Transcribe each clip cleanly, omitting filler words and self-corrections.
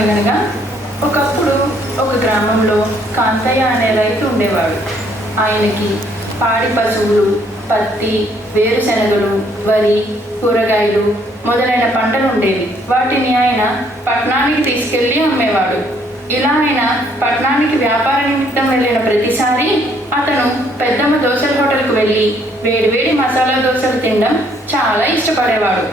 అనగనగా ఒకప్పుడు ఒక గ్రామంలో కాంతయ్య అనే రైతు ఉండేవాడు. ఆయనకి పాడి పశువులు, పత్తి, వేరుశనగలు, వరి, కూరగాయలు మొదలైన పంటలు ఉండేవి. వాటిని ఆయన పట్టణానికి తీసుకెళ్ళి అమ్మేవాడు. ఇలా ఆయన పట్టణానికి వ్యాపార నిమిత్తం వెళ్ళిన ప్రతిసారి అతను పెద్దమ్మ దోశల హోటల్కు వెళ్ళి వేడివేడి మసాలా దోశలు తినడం చాలా ఇష్టపడేవాడు.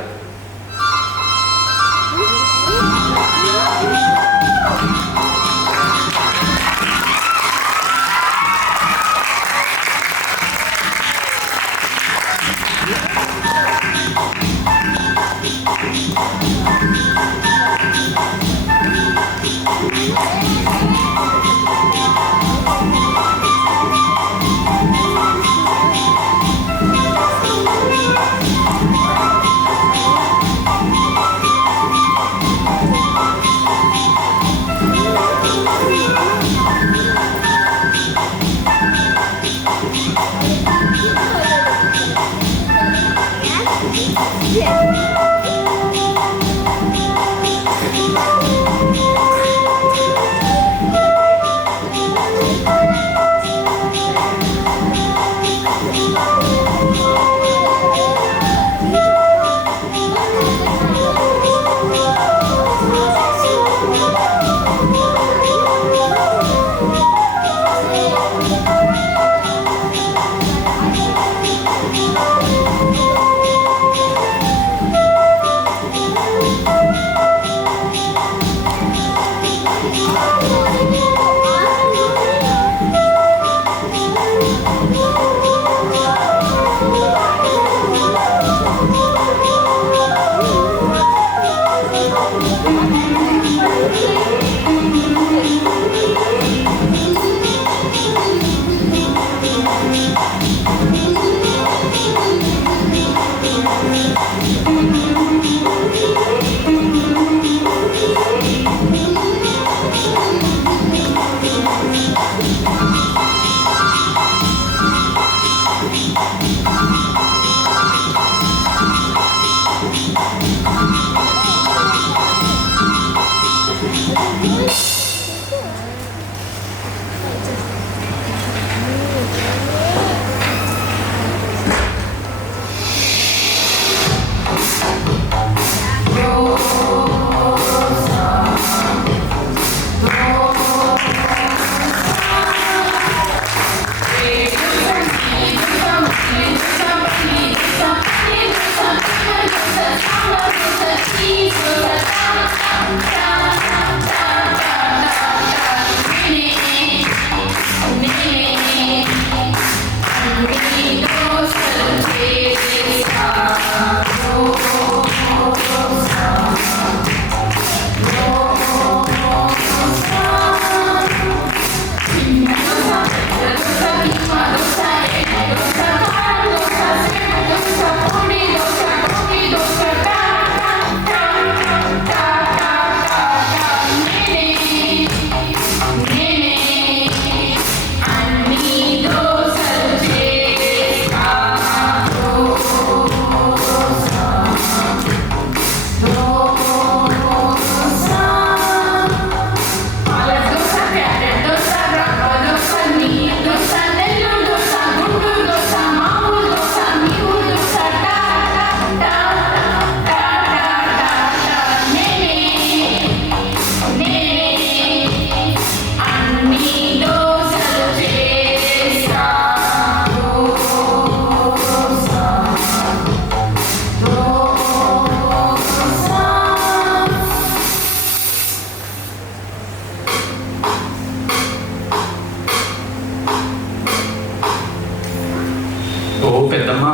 పెద్దమ్మా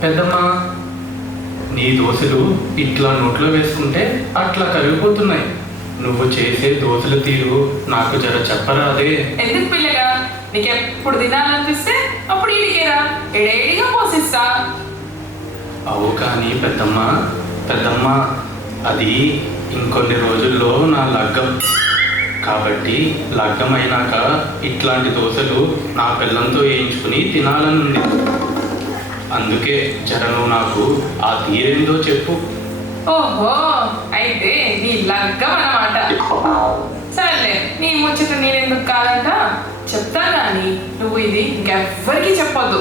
పెద్దమ్మా, నీ దోశలు ఇట్లా నోట్లో వేసుకుంటే అట్లా కరిగిపోతున్నాయి. నువ్వు చేసే దోశల తీరు నాకు జర చెప్పరాదే? ఎందుకు పిల్లగా, నీకు ఎప్పుడు తినాలనిపిస్తే అప్పుడు ఇడికేరా, ఎడేడిగా పోసిస్తా. అవు కానీ పెద్దమ్మా పెద్దమ్మా, అది ఇంకొన్ని రోజుల్లో నా లగ్గం. కాబట్టి లగ్గం అయినాక ఇట్లాంటి దోశలు నా పిల్లంతో వేయించుకుని తినాలనుంది. అందుకే జర నువ్వు నాకు ఆ తీరేందో చెప్పు. ఓహో, అయితే నీ లగ్గం అన్నమాట. సరేలే, నీ ముచ్చట నేనెందుకు కాదంట చెప్తా గాని నువ్వు ఇది ఇంకెవ్వరికి చెప్పొద్దు.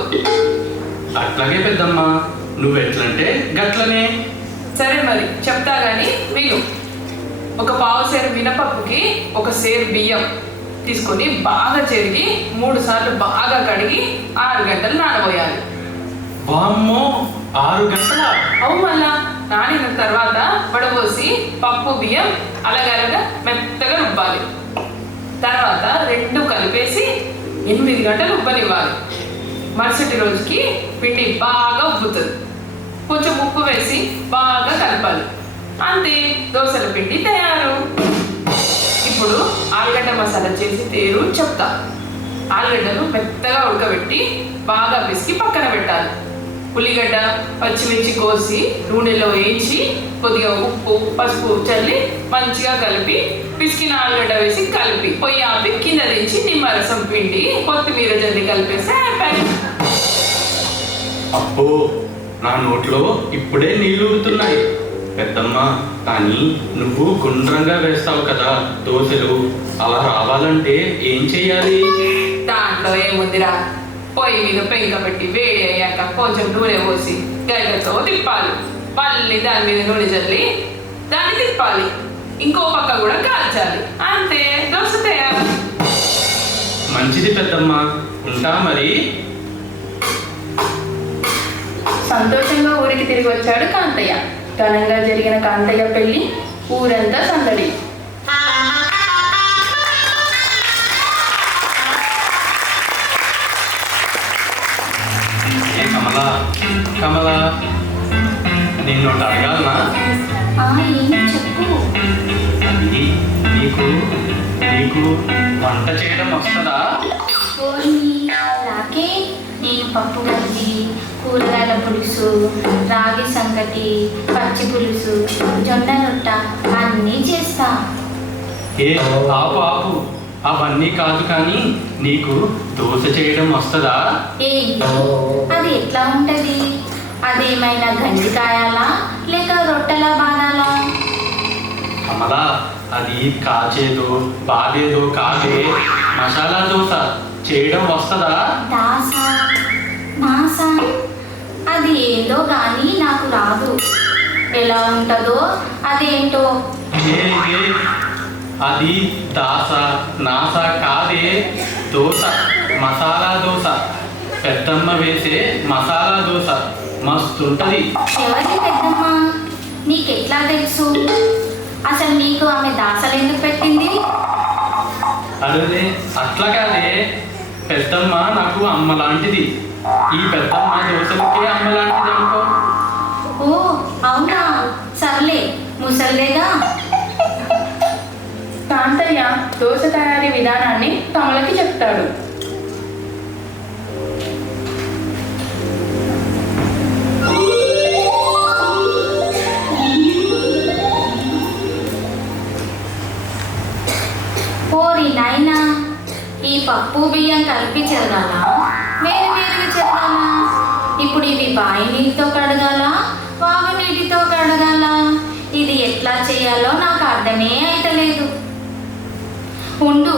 అట్లాగే పెద్దమ్మ, నువ్వెట్లంటే గట్లనే. సరే మరి చెప్తా గాని విను. ఒక పావు సేరు మినపప్పుకి ఒక సేరు బియ్యం తీసుకొని బాగా చెరిగి 3 సార్లు బాగా కడిగి 6 గంటలు నానబోయాలి. వామ్మో, 6 గంటల? అవు మళ్ళా నానిన తర్వాత వడబోసి పప్పు బియ్యం అలగలగా మెత్తగా రుబ్బాలి. తర్వాత 2 కలిపేసి 8 గంటలు ఉబ్బనివ్వాలి. మరుసటి రోజుకి పిండి బాగా ఉబ్బుతుంది. కొంచెం ఉప్పు వేసి బాగా కలపాలి. అంతే, దోశల పిండి తయారు. ఇప్పుడు ఆలుగడ్డ మసాలా చేసి తేరు చెప్తా. ఆలుగడ్డను మెత్తగా ఉడకబెట్టి బాగా పిసికి పక్కన పెట్టాలి. ఉల్లిగడ్డ పచ్చిమిర్చి కోసి నూనెలో వేయించి కొద్దిగా ఉప్పు పసుపు చల్లి మంచిగా కలిపి పిసికిన ఆలుగడ్డ వేసి కలిపి పొయ్యి ఆపి కింద దించి నిమ్మరసం పిండి కొత్తిమీర జల్లి కలిపేసి అయిపోయి. అబ్బో, నా నోట్లో ఇప్పుడే నీళ్లు ఊరుతున్నాయి. పెద్దమ్మ, కానీ నువ్వు గుండ్రంగా వేస్తావు కదా దోశలు, అలా రావాలంటే ఏం చెయ్యాలి? దాంట్లో ఏముందిరా, పొయ్యి మీద పెంక పెట్టి వేడి అయ్యాక కొంచెం నూనె పోసి గరిటతో తిప్పాలి. మళ్ళీ దాని మీద నూనె చల్లి దాన్ని తిప్పాలి. ఇంకో పక్క కూడా కాల్చాలి. అంతే, దోశ తయారు. మంచిది పెద్దమ్మ, ఉంటా మరి. సంతోషంగా ఊరికి తిరిగి వచ్చాడు కాంతయ్య. ఘనంగా జరిగిన కాంతయ్య పెళ్లి ఊరంతా సందడి. ఏ కమలా, కమలా, నిన్ను ఒకటి అడగాలనా? ఏం చెప్పు. అది నీకు నీకు వంట చేయడం వస్తుందా? నాకే నేను పప్పు గంజి, కూరగాయల పులుసు, రాగి సంగటి, పచ్చి పులుసు, జొన్న రొట్ట అన్నీ చేస్తా. ఏ ఆపు ఆపు, అవన్నీ కాదు కానీ నీకు దోశ చేయడం వస్తుందా? ఏంటి అది ఎట్లా ఉంటది? అదేమైనా గంజి కాయాలా లేక రొట్టెలా బాగాలా? కమలా, అది కాచేదో బాగేదో కాదే, మసాలా దోశ చేయడం వస్తుందా? దాస మాస అది ఏందో కానీ నాకు రాదు. ఎలా ఉంటుందో అదేంటో. ఏ ఏ, అది దాస నాస కాదే, దోశ, మసాలా దోశ. పెద్దమ్మ వేసే మసాలా దోశ మస్తుంటది. ఎవరి పెద్దమ్మ? నీకెట్లా తెలుసు? అసలు నీకు ఆమె దాసలు ఎందుకు పెట్టింది? అదే అట్లా కాదే, పెద్దమ్మ నాకు అమ్మ లాంటిది. ఈ పెద్దమ్మ దోశలకే అమ్మ లాంటిది అనుకో. ఓ అవునా, సర్లే, ముసల్లేగా. కాంతయ్య దోశ తయారీ విధానాన్ని కమలకి చెప్తాడు. ఓరి నాయనా, ఈ పప్పు బియ్యం కలిపి చెరగాల, వేరు వేరుగా చెరగాల? ఇప్పుడు ఇవి బాయి నీటితో కడగాల, వాగు నీటితో కడగాల? ఇది ఎట్లా చేయాలో నాకు అర్థమే అయితలేదు. ఉండు,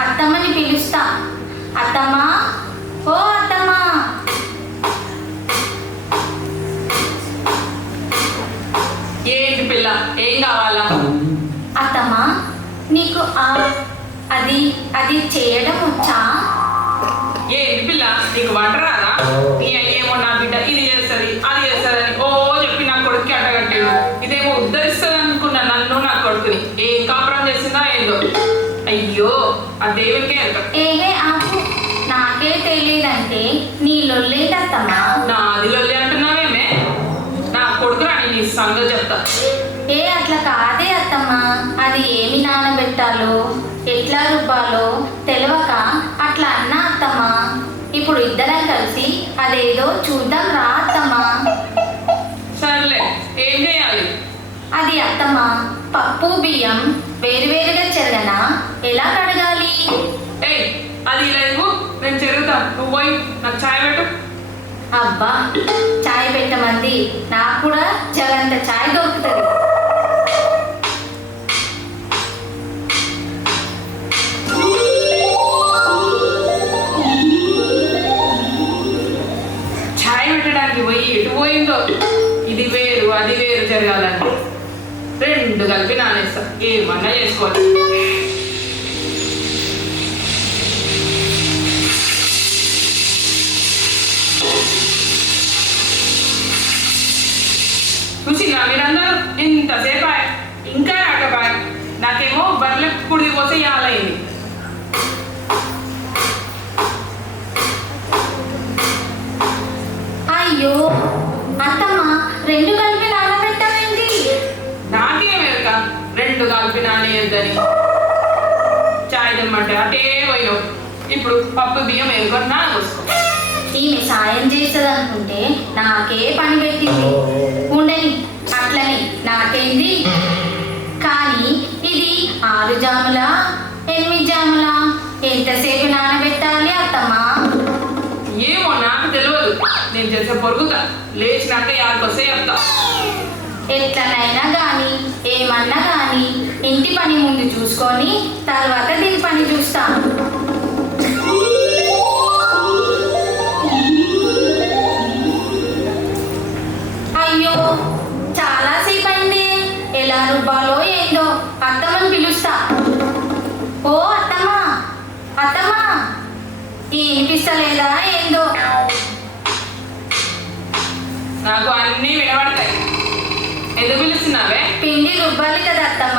అత్తమ్మని పిలుస్తా. అత్తమ్మా, ఓ అత్తమ్మా. ఏంటి పిల్ల, ఏం కావాలా? అత్తమ్మా, నీకు అది అది చేయడం వచ్చా? ఏంటి పిల్ల, నీకు వంట రాదా? నీ అయ్యేమో నా బిడ్డ ఇది చేస్తుంది అది చేస్తుందని ఓ చెప్పి నా కొడుక్కి అడ్డగట్టాడు. ఇదేమో ఉద్ధరిస్తుంది అనుకున్నా నన్ను నా కొడుకుని. ఏం కాపురం చేసిందా ఏందో. అయ్యో, ఆ దేవునికే అంటారు. ఏగే ఆపు, నాకే తెలియదంటే నీ లొల్లేదత్తమ్మా. నాది లొల్లి అంటున్నావేమే? నా కొడుకు రాని నీ సంగతి చెప్తా. ఏ అట్లా కాదే అత్తమ్మా, అది ఏమి నానబెట్టాలో ఎట్లా రుబ్బాలో తెలియక అట్లా అన్నా అత్తమ్మా. ఇప్పుడు ఇద్దరం కలిసి అదేదో చూద్దాం రా అత్తమ్మా. సర్లే, ఏం చేయాలి? అది అత్తమ్మా, పప్పు బియ్యం వేరువేరుగా చెరగనా? ఎలా కడగాలి? ఏయ్, అది ఇలా ఇవ్వు, నేను చెరుగుతాను. నువ్వు పోయి నాకు చాయ్ పెట్టు. అబ్బా చాయ్ పెట్టమంది, నాకు కూడా జగంత చాయ్ దొరుకుతుంది. ఛాయ్ పెట్టడానికి పోయి ఎటు పోయిందో. ఇది వేరు అది వేరు జరగాలంటే రెండు కలిపి నానేస్తా, ఏమన్నా చేసుకోవాలి. చూసినా మీరందరూ ఇంతసేపు ఇంకా రాకపోయా. నాకేమో బర్రెలకు కుడిది పోతే యాలైంది. అయ్యో అత్తమ్మ, రెండు కలిపి నానబెట్టావేంటి? నాకేమెరక రెండు కలిపి నానేయద్దని. చాయ్ తెమ్మంటే అటే పోయినావు. ఇప్పుడు పప్పు బియ్యం వేసుకొని నానబోసుకో. ఈమె సాయం చేస్తుంది అనుకుంటే నాకే పని పెట్టింది. ఉండని అట్లని నాకేంది. కానీ ఇది 6 జాములా 8 జాములా ఎంతసేపు నానబెట్టాలి అత్తమ్మా? ఏమో నాకు తెలియదు. నేను చేసే పొరుగుతా లేచినాక యాడికొస్తే చెప్తా. ఎట్లనైనా కానీ ఏమన్నా కానీ ఇంటి పని ముందు చూసుకొని తర్వాత దీని పని చూస్తాను. అయ్యో చాలాసేపు అయింది. ఎలా రుబ్బాలో ఏందో అత్తమ్మని పిలుస్తా. ఓ అత్తమ్మ, అత్తమ్మ వినిపిస్తలేదా ఏందో? నాకు అన్నీ వినబడతాయి. ఎందుకు పిలుస్తున్నావే? పిండి రుబ్బాలి కదా అత్తమ్మ.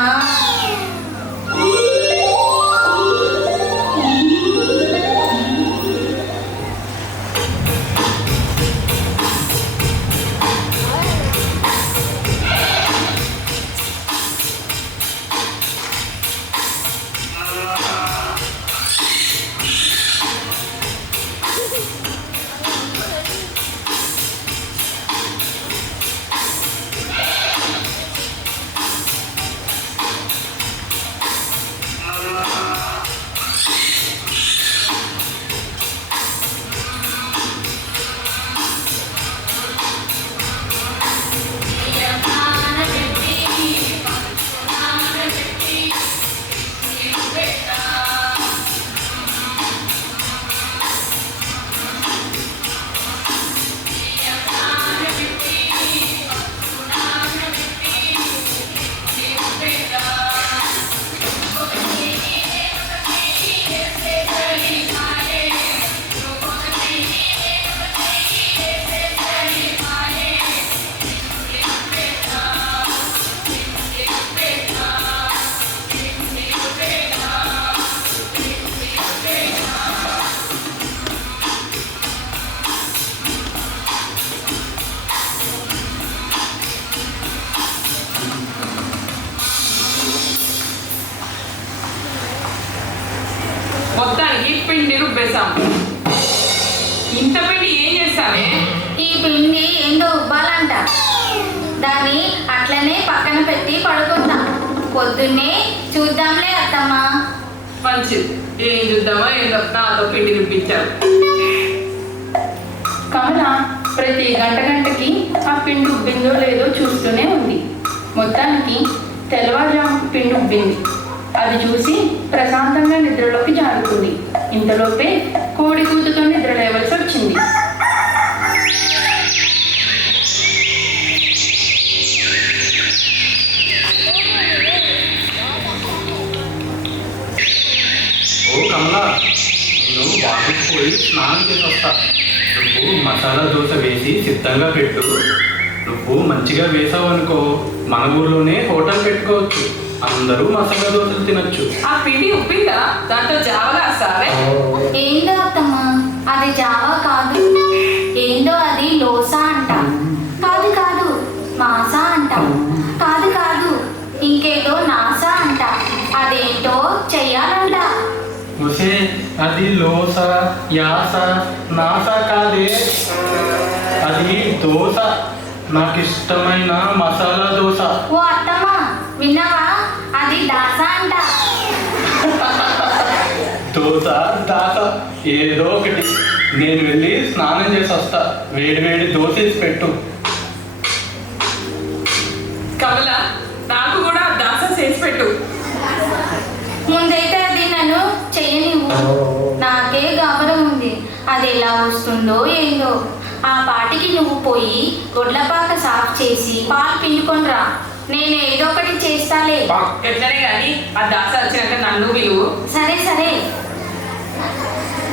మొత్తానికి పిండి రుబ్బేసాం. ఇంత పిండి ఏం చేస్తామే? ఈ పిండి ఏందో ఉబ్బాలంట. దాన్ని అట్లనే పక్కన పెట్టి పడుకుంటా. పొద్దున్నే చూద్దాంలే అత్తమ్మ. మంచిది. ఏం చూద్దామో ఏందో నాతో పిండి రుబ్బించారు. కమల ప్రతి గంటకి ఆ పిండి ఉబ్బిందో లేదో చూస్తూనే ఉంది. మొత్తానికి తెల్లవారుజాము పిండి ఉబ్బింది. అది చూసి ప్రశాంతంగా నిద్రలోకి జారుకుంది. ఇంతలోపే కోడి కూతుతో నిద్ర లేవలసి వచ్చింది. ఓ కమలా, నేను వాకికి పోయి స్నానం చేసి వస్తా. నువ్వు మసాలా దోశ వేసి సిద్ధంగా పెట్టు. నువ్వు మంచిగా వేసావు అనుకో, మన ఊర్లోనే హోటల్ పెట్టుకోవచ్చు. అందరూ మసాలా దోశలు తినచ్చు. ఆ పిండి ఉబ్బిందా? దాంతో జావగా వస్తావే? ఏందో అత్తమ్మ, అది జావా కాదు. ఏందో అది లోసా అంట. కాదు కాదు మాసా అంట. కాదు కాదు ఇంకేదో నాసా అంట. అదేంటో చెయ్యాలంట. ఒసే, అది లోస యాస నాస కాదే, అది దోశ. నాకు ఇష్టమైన మసాలా దోశ. ఓ అత్తమ్మ విన్నావా? అది దాసా అంట. దోశ దాస ఏదో ఒకటి. నేను వెళ్ళి స్నానం చేసి వస్తా. వేడి వేడి దోశ వేసి పెట్టు. కమల, నాకు కూడా దాస చేసి పెట్టు. ముందైతే అది నన్ను చెయ్యనివ్వు. నాకే గాబరం ఉంది, అది ఎలా వస్తుందో ఏందో. ఆ పాటికి నువ్వు పోయి గొడ్లపాక సాఫ్ చేసి పాలు పిండుకొని రా. నేను ఏదో ఒకటి చేస్తాలే. ఎట్లనే కానీ ఆ దాస వచ్చినాక నన్ను పిలువు. సరే సరే.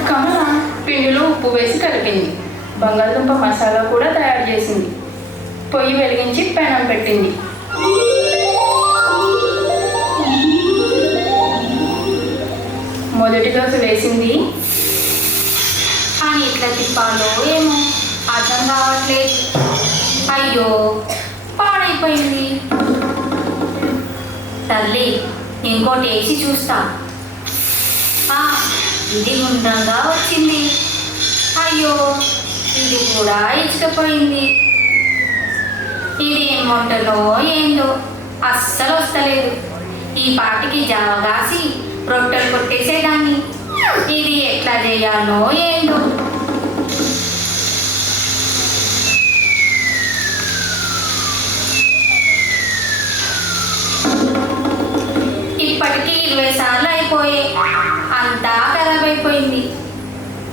కమల పిండిలో ఉప్పు వేసి కలిపింది. బంగాళదుంప మసాలా కూడా తయారు చేసింది. పొయ్యి వెలిగించి పెనం పెట్టింది. మొదటి దోశ వేసింది. కానీ ఎట్లా తిప్పాలో ఏమో అర్థం కావట్లేదు. అయ్యో, పాడైపోయింది. తల్లి, ఇంకోటి వేసి చూస్తా. ఆ, ఇది గుండ్రంగా వచ్చింది. అయ్యో, ఇది కూడా ఇచ్చుకపోయింది. ఇది ఏం వంటలో ఏందో అస్సలు వస్తలేదు. ఈ పాటికి జావగాసి రొట్టెలు కొట్టేసేదాన్ని. ఇది ఎట్లా చేయాలో ఏందో. ఇప్పటికీ 20 సార్లు అయిపోయాయి. అంతా ఖరాబ్ అయిపోయింది.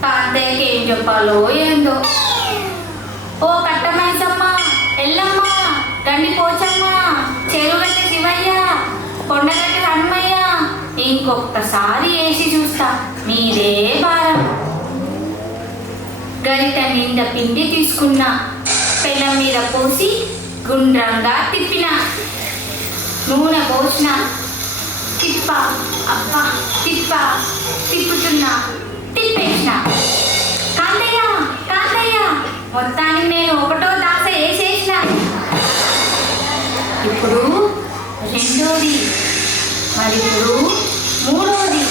కాంతయ్యకి ఏం చెప్పాలో ఏందో. ఓ కట్టమైసమ్మ, ఎల్లమ్మ, గండి పోచమ్మ, చెరుగట్ట శివయ్య, కొండగట్ట హనుమయ్య, ఇంకొకసారి వేసి చూస్తా, మీదే భారం. గరిట నిండా పిండి తీసుకున్నా. పెనం మీద పోసి గుండ్రంగా తిప్పిన. నూనె పోసిన. తిప్ప, అబ్బా తిప్ప, తిప్పుతున్నా, తిప్పేసిన. కాంతయ్య, కాంతయ్య, మొత్తానికి నేను ఒకటో దాస వేసేసిన. ఇప్పుడు రెండోది, మరి ఇప్పుడు మూడోది.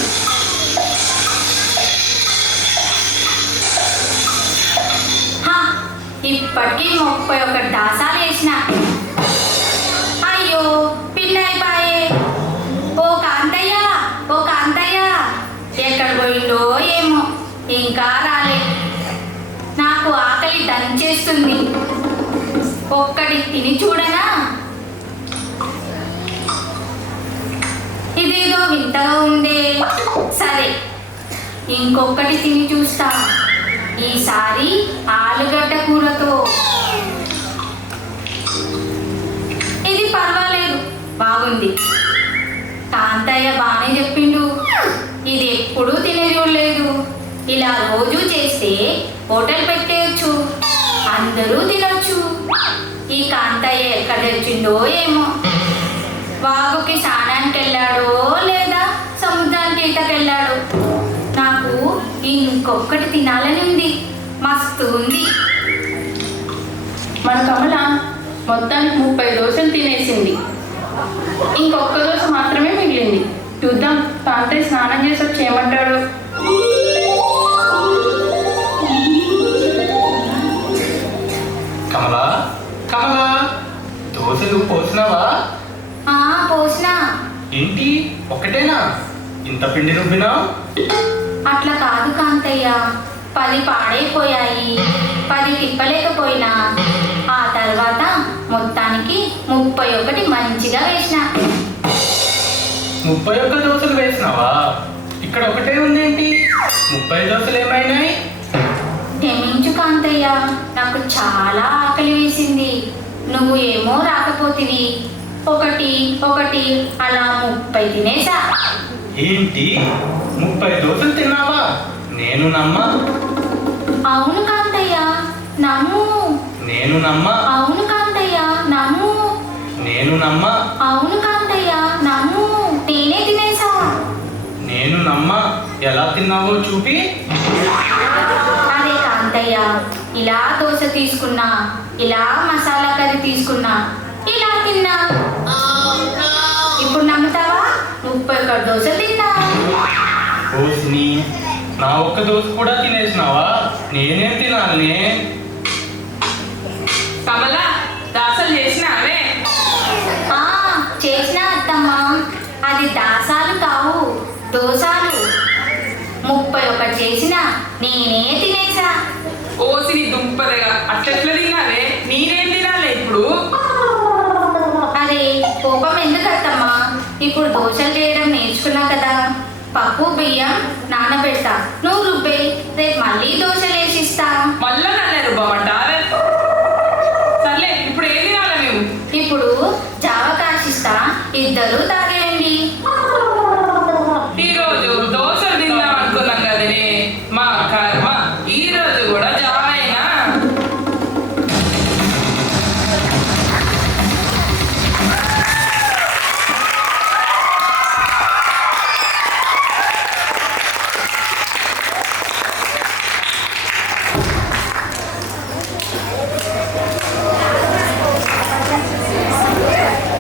ఇప్పటికీ 31 దాసాలు వేసిన. అయ్యో, పిండి అయిపోయే. ఓ కాంతయ్య, ఓ కాంతయ్య, ఎక్కడ పోయిందో ఏమో, ఇంకా రాలే. నాకు ఆకలి దంచేస్తుంది. ఒక్కటి తిని చూడనా? ఇదేదో వింతగా ఉందే. సరే, ఇంకొకటి తిని చూస్తా. ఈసారి ఆలుగడ్డ కూరతో. ఇది పర్వాలేదు, బాగుంది. కాంతయ్య బాగానే చెప్పిండు. ఇది ఎప్పుడూ తినే చూడలేదు. ఇలా రోజు చేస్తే హోటల్ పెట్టేయచ్చు, అందరూ తినొచ్చు. ఈ కాంతయ్య ఎక్కడ తెచ్చిండో ఏమో. వాగుకి స్నానానికి వెళ్ళాడో లేదా సముద్రానికి ఈతకెళ్ళాడో. నాకు ఇంకొకటి తినాలని ఉంది. మస్తు ఉంది. మన కమల మొత్తానికి 30 దోశలు తినేసింది. ఇంకొక దోశ మాత్రమే మిగిలింది. చూద్దాం కాంతయ్య స్నానం చేసి వచ్చి ఏమంటాడు. కమలా, కమలా, దోశలు పోసినావా? పోసినా. ఏంటి ఒకటేనా? ఇంత పిండి రుబ్బినా? అట్లా కాదు కాంతయ్య, 10 పాడైపోయాయి. 10 తిప్పలేకపోయినా. ఆ తర్వాత మొత్తానికి 31 మంచిగా వేసిన. 31 దోశలు వేసినావా? ఇక్కడ ఒకటే ఉందేంటి? 30 దోశలు ఏమైనాయి? క్షమించు కాంతయ్య, నాకు చాలా ఆకలి వేసింది. నువ్వు ఏమో రాకపోతివి. ఒకటి అలా 30 తినేసా. ఏంటి 30 దోశలు తిన్నావా? నేను నమ్మా. అవును కాంతయ్య, నమ్ము. నేను నమ్మా. అవును కాంతయ్య, నమ్ము. నేను నమ్మా. అవును కాంతయ్య, నమ్ము. నేనే తినేసా. నేను నమ్మా. ఎలా తిన్నావో చూపి. అరే కాంతయ్య, ఇలా దోశ తీసుకున్నా, ఇలా మసాలా కర్రీ తీసుకున్నా, ఇలా తిన్నా. ఇప్పుడు నమ్ముతావా? 31 దోశ తిన్నా. దోశని నా ఒక్క దోశ కూడా తినేసినావా? నేనేం తినాలి? కమల, దాసలు చేసినావే? చేసిన అత్తమ్మ. అది దాసాలు కావు, దోసాలు. 31 ఒకటి చేసినా నేనే తినేసా. ఓసి నీ దుంపదగా అట్టెట్లా తినాలే? నేనేం తినాలి ఇప్పుడు? అరే కోపం ఎందుకు అత్తమ్మా? ఇప్పుడు దోశలు చేయడం నేర్చుకున్నా కదా, పప్పు బియ్యం నానబెడతా, నువ్వు రుబ్బే, రేపు మళ్ళీ దోశ